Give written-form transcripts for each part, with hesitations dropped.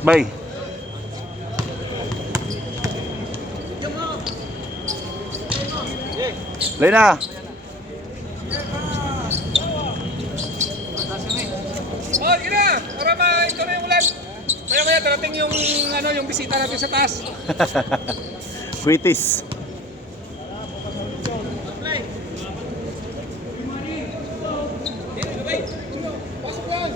Bye. Lena. Oh, yun na! Para ito na yung ulan. Maya-maya darating yung, yung bisita natin sa taas. Quitis. Pasok lang!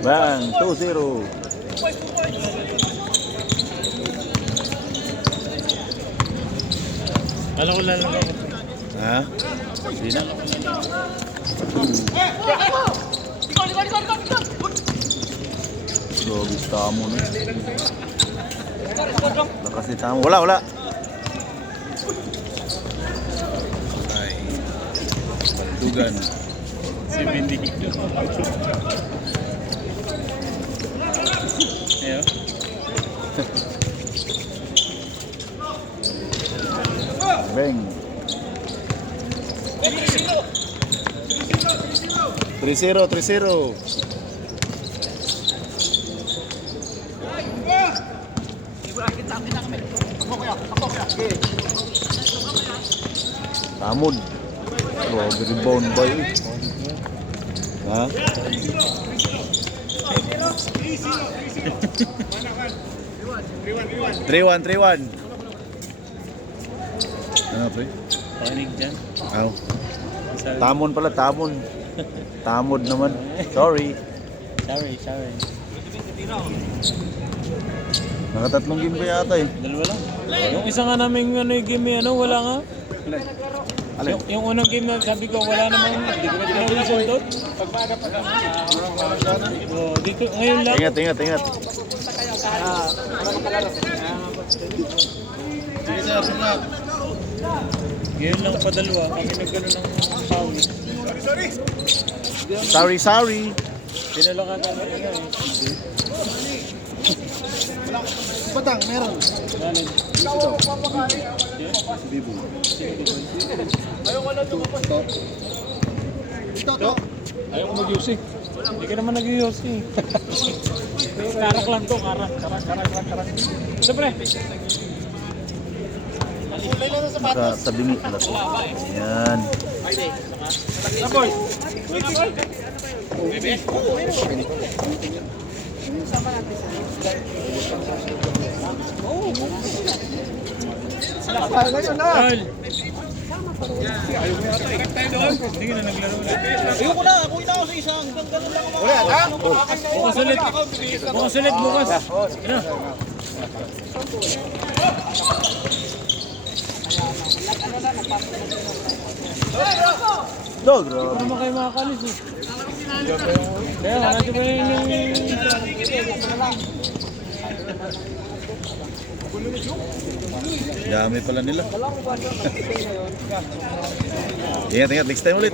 Bang, 2-0. Alam ko lang. Ha? Hindi na. So, gusto mo na. Lakas ni Tamo. Wala. Ay. Paldugan. Si Bindi. Ayo. Bang. 3-0. Tamod. Grabe rebound ba yun? Ha? 3-1. Ano pre? Pakinig dyan. Aw. Tamon pala, tamon. Tamod naman. Sorry. Sorry. Nakatatlong game pa yata eh. Dalawa lang. Yung isa nga namin game wala nga. Alin? Yung unang game na sabi ko wala naman. Hindi ko pinawisan doon. Oh, dito ngayon lang. Ingat. Ngayon lang pa dalawa. Kami nagano ng foul. Sorry. Pinala ka kami nga eh. Batang, meron. Galing. Bibo. Ayaw ko mag-usik. Hindi ka naman nag-usik. Karak lang to, karak. Siyempre. Sa bingit na to. Yan. Tol. Hindi ka na naglaro ulit. Ayoko na! Ako ina ako sa isang ganun lang ako. Bukas ulit. Ano? Dog, bro. Hindi naman kayo makakalis eh. Kaya nga, natin ba yung... Dami pala nila. Ingat. Next time ulit.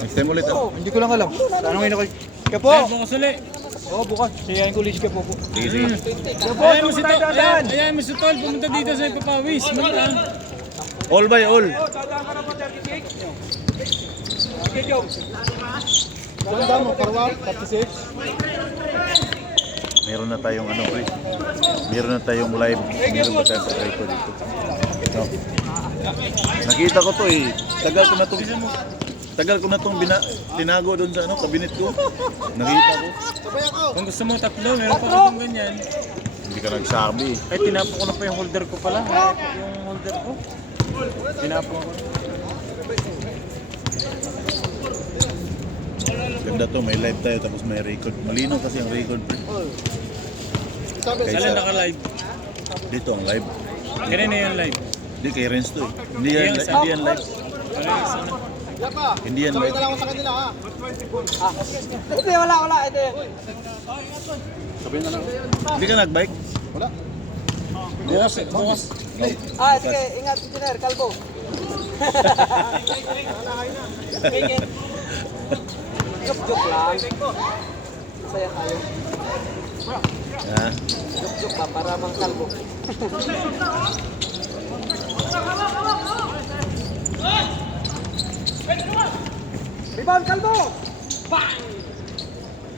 Next time ulit. Hindi ko lang alam. Tanongin ako. Kepo! Bukas ulit. Oo, bukas. Siyain ko ulit si Kepo po. Sige. Ayan mo si Tol, pumunta dito sa ipapawis. Malaan. All by all. Dadaan ka na po 36. Okay, Joe. Dadaan mo, Parwal, 36. Meron na tayong pre. Meron na tayong live. Meron pa tayong record dito. No. Nakita ko to eh. Tagal ko na tong tinago doon sa cabinet ko. Nakita ko. Kung gusto mo tatlo, meron pa akong ganyan. Hindi ka nagsabi. Ay, tinapon ko na pa yung holder ko pala. Yung holder ko. Tinapon ko. Ganda to, may live tayo tapos may record. Malino kasi ang record. Saan naka-live? Dito ang live. Kanina yung live. Hindi kay Renz to eh. Hindi yan live. Yapa. Hindi yan Sabay live. na lang ako sa kanila ha. Hindi, wala. Ito yun. Sabay na lang. Hindi ka nagbike? Wala. Bukas. Sige, ingat, engineer, kalbo. Joke lang. Saya tayo. Ha? Joke ba, para mang kalbo. Rebound, kalbo! Bang!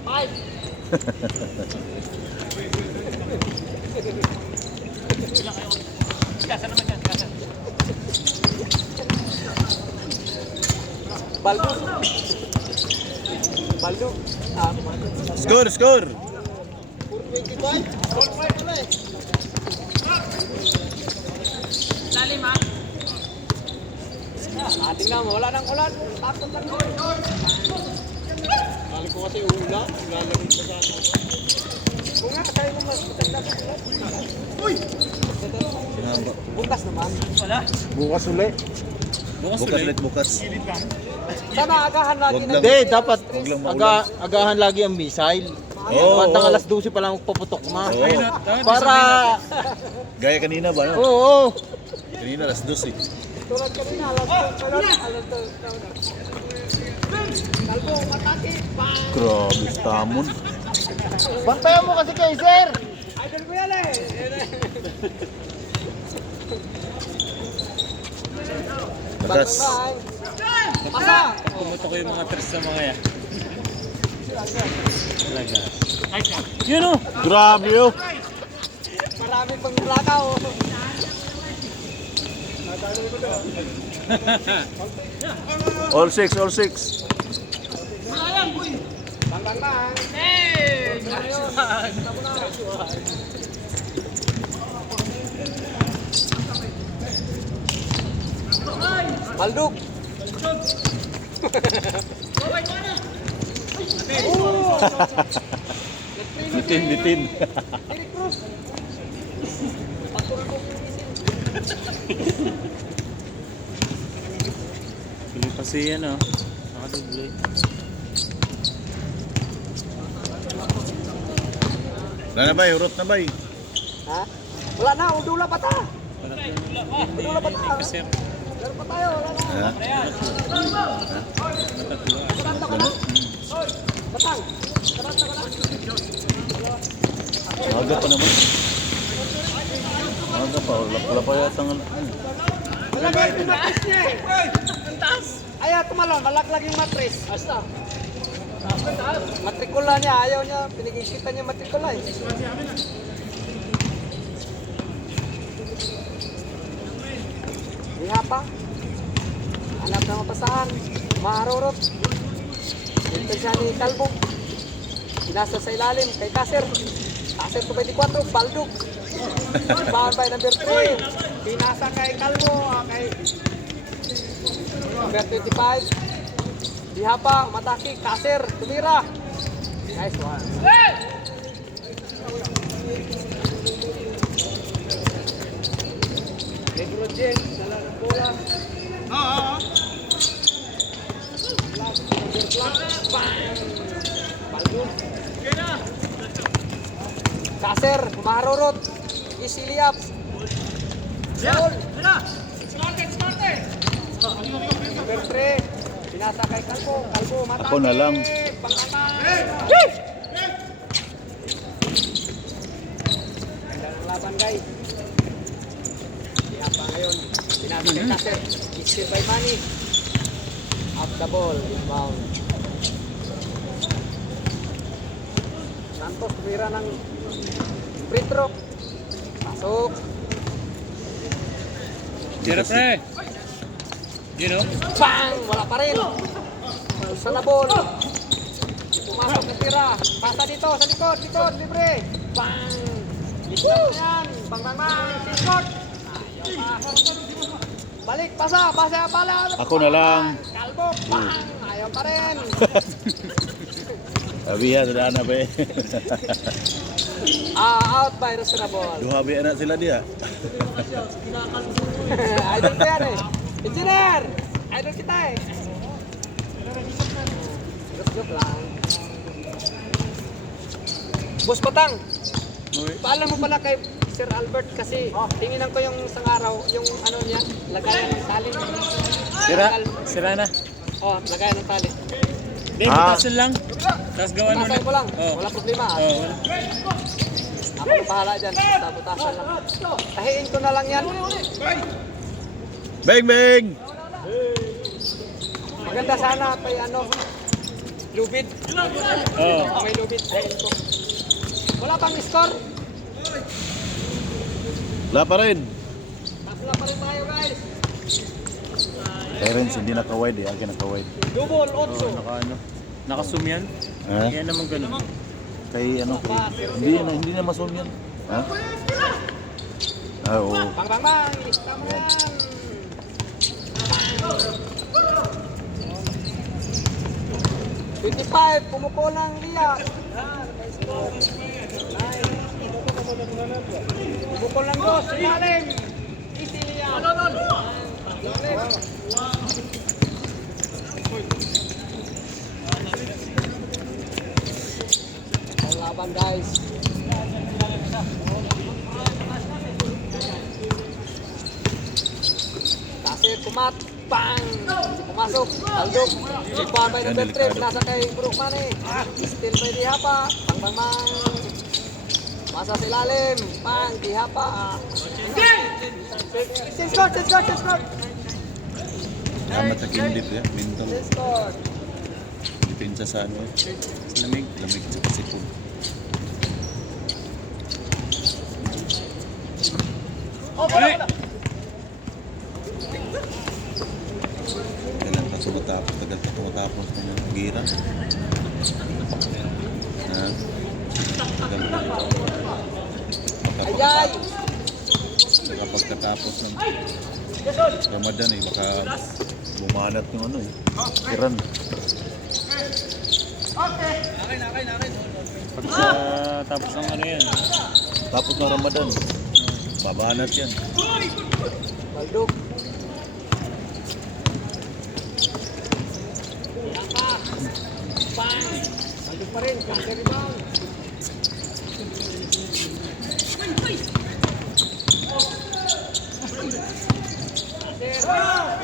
Five! Baldo. Score! 25. Tingnan mo, wala nang ulan. Takot lang yun. Kali ko kasi ulan. Lalamig pa sa ano. Kung nga, sabi mo mas maganda sa ulan. Bukas naman. Bukas ulit. Bukas. Sana agahan lagi Wag na. lang. Hindi, dapat Huwag lang maulan. agahan lagi ang missile. Oo. Pantang alas 12 pa lang puputok na. Oo. Para, Gaya kanina ba? No? oo. Kanina alas 12 eh. Tulad kanina, alas 12. Kalbo, matake. Bang! Grabe, tamon. Bantayan mo kasi kay sir. Idol ko yan eh. Batas. Pasa! Pumutok ko yung mga tres sa mga yan. Talaga. Yun o! Grabe oh. Marami pang lakaw. All six. Bang. Balduk. Bitin. Tuloy pa siya no. Nakaduble. Wala na ba? Urot na ba? Ha? Wala na, udula pa ta. Udula pa ta. Kasi Meron pa tayo, wala na. Ha? Karanta ka na. Batang. Karanta ka na. Maga pa naman. Maga pa. Wala pa yata ng... Malagay yung matris niya eh. Ang taas. Ayaw tumalon, malaklag yung matris. Basta. Matrikula niya, ayaw niya. Pinigisitan niya matrikula eh. Iha pa. Hanap na mapasahan. Maharurot. Ito siya ni Kalbo. Pinasa sa ilalim kay Kaser. Kaser 24, Balduk. Bahan by number 3. Pinasa kay Kalbo. Kay number 25. Iha pa, mataki. Kaser, tumira. Nice one. Pedro Jen, dala ng bola. Kaser, bumaharurot. Isiliap. Goal. Number 3. Pinasa kay Kalbo. Kalbo, matake. Ako na lang. Pangkatay. Ang laban guys. Kaya pa ngayon. Pinasa kay Kaser. Steal by Manny. Up the ball. Inbound. Santos tumira ng free throw. Pasok. tira pre. You know? Bang! Wala pa rin. Sa na ball. Pumasok ng tira. Pasa dito, sa likod, libre. Bang! Isang yan. Bang. Sikot. Ayaw pa. Balik, pasa, bala. Ako na lang. Kalbo, bang! Ayaw pa rin. Sabi yan, na ba eh. Out by Roserabol. Duhabi anak sila dia. Idol ko yan eh. Engineer! Idol kita eh. Joke lang. Boss Batang, paalam mo pala kay Sir Albert kasi tinginan ko yung isang araw, yung ano niya, lagayan ng tali. Sira na. Oh, lagayan ng tali. Hindi, Ah. butasin lang. Tapos gawan mo Butasan ko lang, Oh. wala problema. Oh, wala. Ako na bahala dyan, basta butasan lang. Tahiin ko na lang yan. Bang bang. Maganda sana kay ano, lubid. Oh. May lubid, tahiin ko. Wala pang score. Wala pa rin. Tapos pa rin tayo guys. Terence hindi naka-wide eh. Akin naka-wide. Double, 8. Naka-zoom yan? Ha? Yan naman ganun. Kay ano kay, hindi na masum yan. Ha? Ah, oo. Bang bang bang, lista mo yan. 25, pumukulang Lia. Pumukul ng dos, ilalim. Easy Lia. Ang laban guys. Kasi kumat, bang! Pumasok, Aldog. Ipa may number 3, nasa kay Brookman eh. Still may dihapa, bang bang bang. Masa sa ilalim, bang, dihapa. Change court, change court, change court. Salamat sa kindip ya. Mental. Change court. Depensa sa ano. Sa lamig. Lamig sa kasipon. Kailan ka sumatapos? Tagal ka sumatapos ng gira. Ha? Tagal ka. Ayay! Kapag katapos ng Ramadan eh, baka bumanat yung ano eh. Kiran. Pag sa tapos ng ano yan. Tapos ng Ramadan, babanat yan. Aldog. Bang! Aldog pa rin, counter rebound.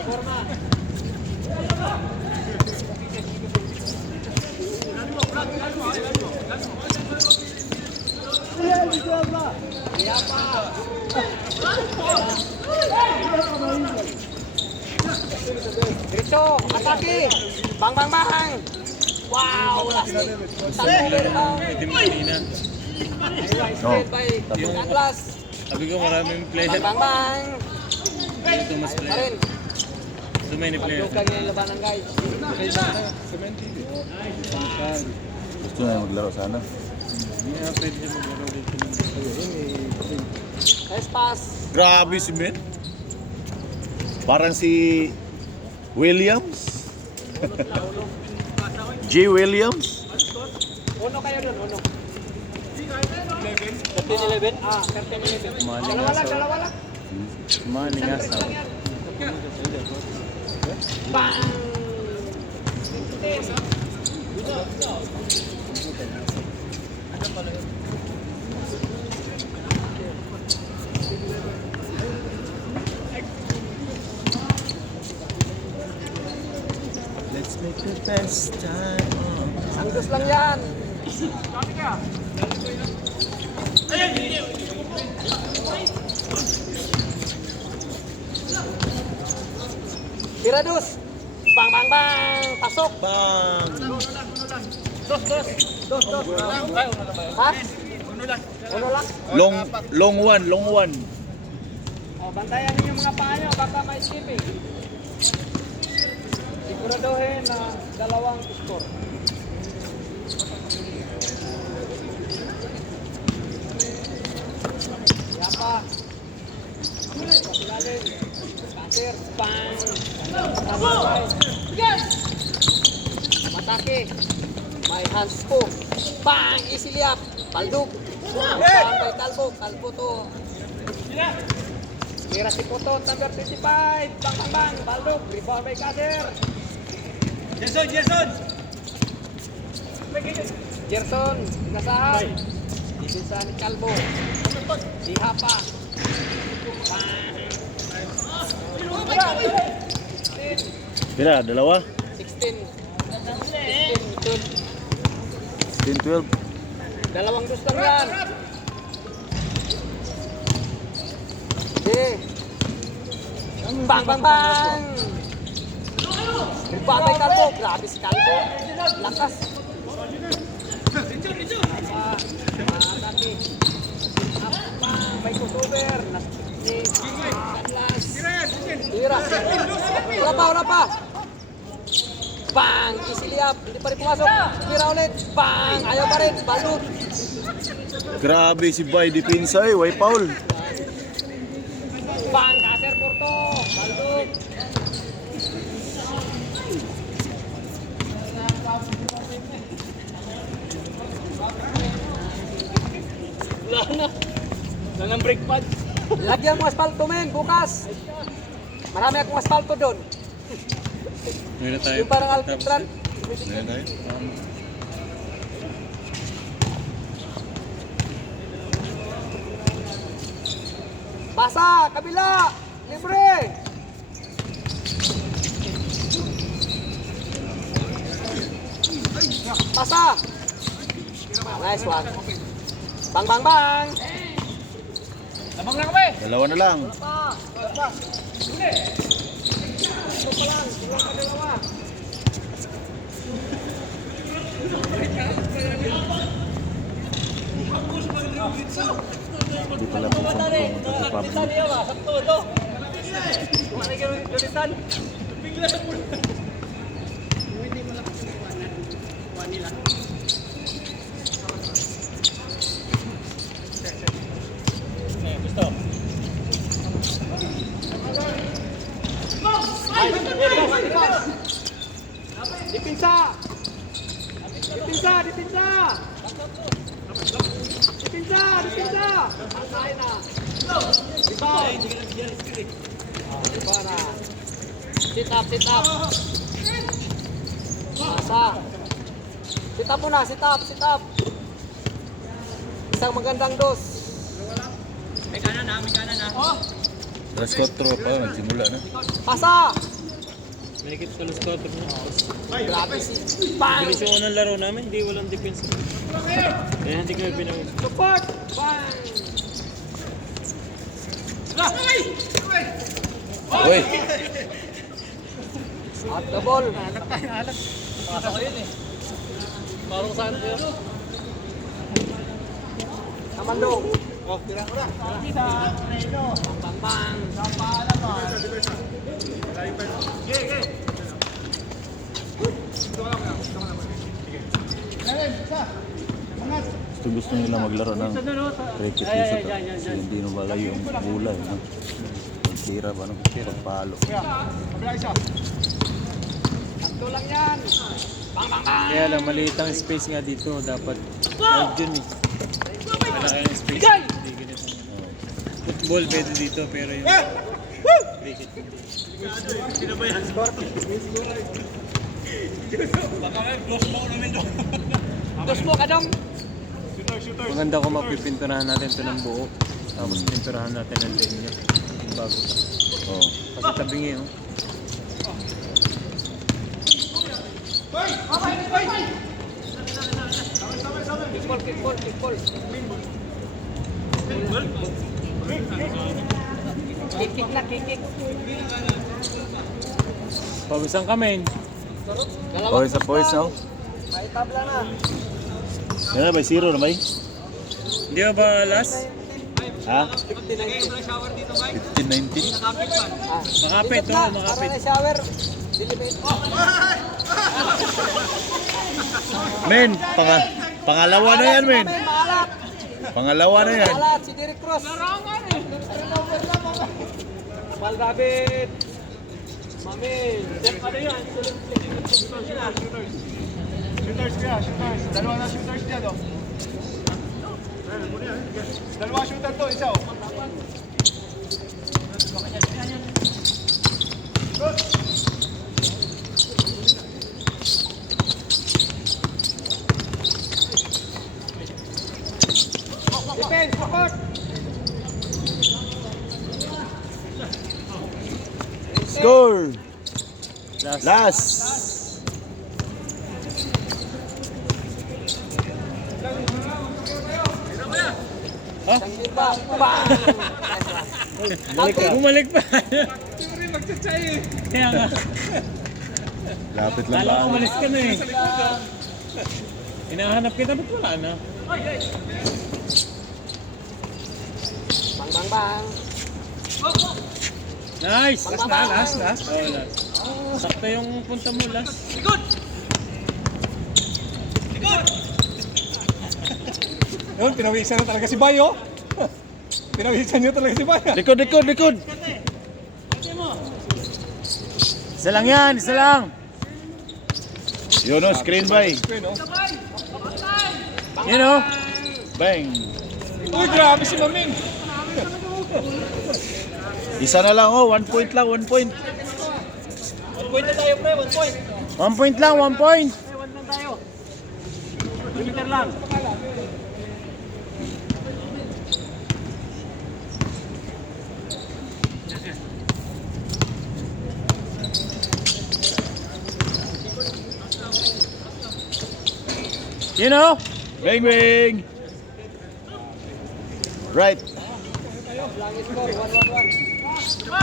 Forma. Diretso, atake. Bang bang bang. Wow, last hit. Counter rebound. Itim kanina. Straight by Atlas. Sabi ko maraming Bang player. bang bang. Ito mas Pa player. rin. So many players. Aldog lang yung labanan guys. Gusto na maglaro sana. Hindi na pwede siya maglaro dito. Nice pass. Grabe si Ben. Parang si Williams. J. Williams. Uno kayo dun, uno. 13-11? Ah, 13-11. Dalawa lang, dalawa lang. Maning asaw. Bang! Let's make the best time. Sanggus lang yan. Tira dus. Bang bang bang. Pasok. Bang! Dos. Ha? Uno lang. Long one. Oh, bantayan niyo yung mga paa nyo. Baka may skipping. Siguraduhin na dalawang score. Yapa. Pasilalim. Pasir. Bang. Yes! Matake. May hands po. Bang! Easy liap. Paldug. Bang kay Kalbo. Kalbo to. Tira si Putot, number 25. Bang. Baldog. Rebound by Kader. Gerson, nasahan. Ibisa ni Kalbo. Si Hapa. Pila, dalawa? 16. 10, 12. Dalawang dos lang yan. Okay. Bang. Rebound by Kalbo. Grabe si Kalbo. Lakas. May crossover. Tira. Wala pa. Bang! Easily up. Hindi pa rin pumasok. Tira ulit. Bang! Ayaw pa rin. Baldog. Grabe si Bay Dipinsa eh, way foul. Bang! Kaser Porto. Baldog. Langang brake pad. Lagyan mo asfalto, men. Bukas. Marami akong asfalto doon. Ngayon na tayo. Yung parang Alpitran. Ayan tayo. Pasa! Kabila! Libre! Pasa! Nice one. Bang! Dalawa na lang. Hindi pala po kung public. Dipinsa! Patay na. Iba na. Sit up. Masa. Sit up muna, sit up. Isang magandang dos. May kanan na. Alas 4 pa, nagsimula na. Pasa! Mahigit sa alas 4 na. Grabe si Bang! Bilis yung unang laro namin, hindi walang defense. Kaya hindi kami pinag... Support! Bang! Uy! At the ball. Pasok ko yun eh. Marong saan ko yun? Kamando. Oh, tira. Bang! Gusto nila maglaro ng cricket dito kasi hindi na malayo yung bola. No? Pagtira ba, no? Pagpalo. Sakto lang yan. Bang! Kaya lang, maliit ang space nga dito. Dapat wide yun eh. Malaki ang space. Hindi ganito. Football pwede dito pero yung cricket hindi. Dos mo ka dong. Maganda kung mapipinturahan natin ito ng buo. Tapos pinturahan natin ang linya. Bago. Oh. Kasi tabingi oh. Kickball. Kick. Pawisan kami. Poise na, oh. May tabla na. Yan na, may 0 na ba? Hindi ba last? Ha? 15-19. 15-19? Makapit Ikot na, oh, para makapit. na shower. Dilimin. Men, pangalawa na yan, men. Maalat. Pangalawa na yan. Maalat si Derek Cross. Bal David. Mami. Ano yan? Shooters. Dalawa na shooters dyan, oh. Dalawa shooter to, isa oh. Defense, support! Score! Last. Last! Bumalik pa. Kaya nga. Lapit lang Kala ba? ko umalis ka na eh. Hinahanap kita, ba't wala na? Bang, bang, bang. Nice! Last na, last, last. Oh, last. Sakto yung punta mo, last. Yun, pinawisan na talaga si Bayo. Pinawisan niyo talaga si Bayo. Likod, likod, likod! Isa lang yan, isa lang! Yun o, screen by. Yun o. Bang! Uy, grabe si Maming. Isa na lang oh, 1 point lang, 1 point. 1 point na tayo, pre, 1 point. 1 point lang, 1 point. Limiter lang. Yun o. Bang, bang! Right. Langit score, 1-1-1.